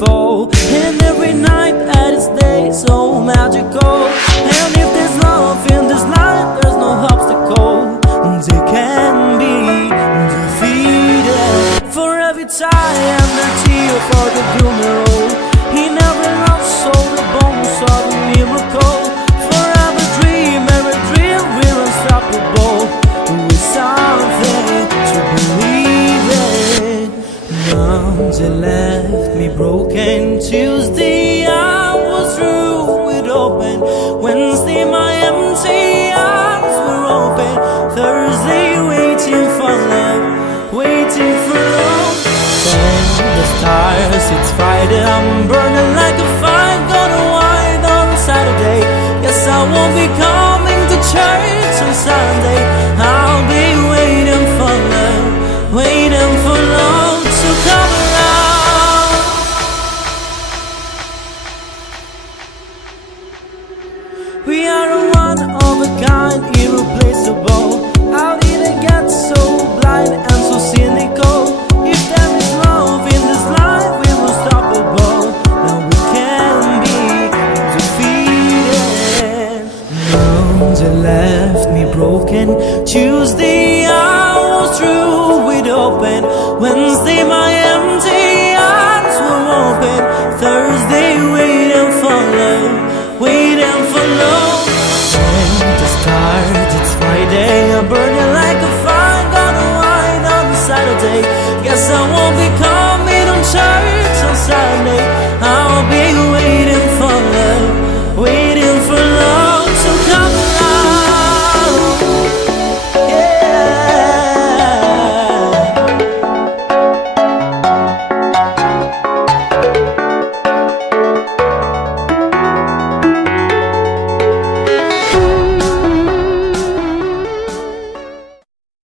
fall. And every night that is day so magical. And if there's love in this life, there's no obstacle they can be defeated. For every tie and the tear for the funeral, he never lost all the bones of a miracle. For every dream we're unstoppable, with something to believe in. Monday left me broken. Tuesday I was through with open. Wednesday my empty arms were open. Thursday waiting for love, waiting for love. Then the stars, it's Friday, I'm burning like a fire. Gonna wind on Saturday. Yes, I won't be coming to church on Sunday. I'll be waiting for love, waiting for love to come around. We are a one of a kind, irreplaceable. How did I get so blind and so cynical? If there is love in this life, we're unstoppable. Now we can be defeated. Monday left me broken. Tuesday I was through with open.